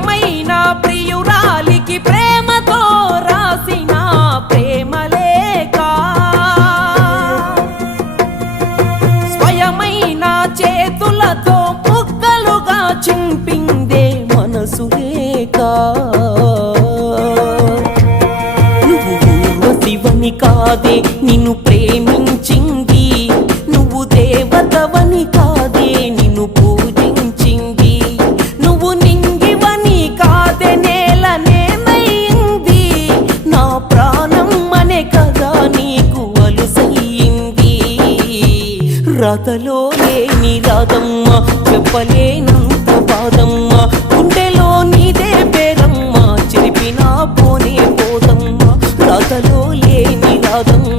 స్వయమైన ప్రియురాలికి ప్రేమతో రాసిన ప్రేమలేఖ స్వయమైన చేతులతో ముక్కలుగా చింపిందే మనసు లేక. నువ్వు ఊర్వశివని కాదే నిన్ను ప్రేమించింది రాతలో లేని రాదమ్మ చెప్పలేనంత బాధమ్మ. గుండెలో నీదే పేదమ్మా చెరిపినా పోనే పోదమ్మ. రాతలో లేని రాదమ్మ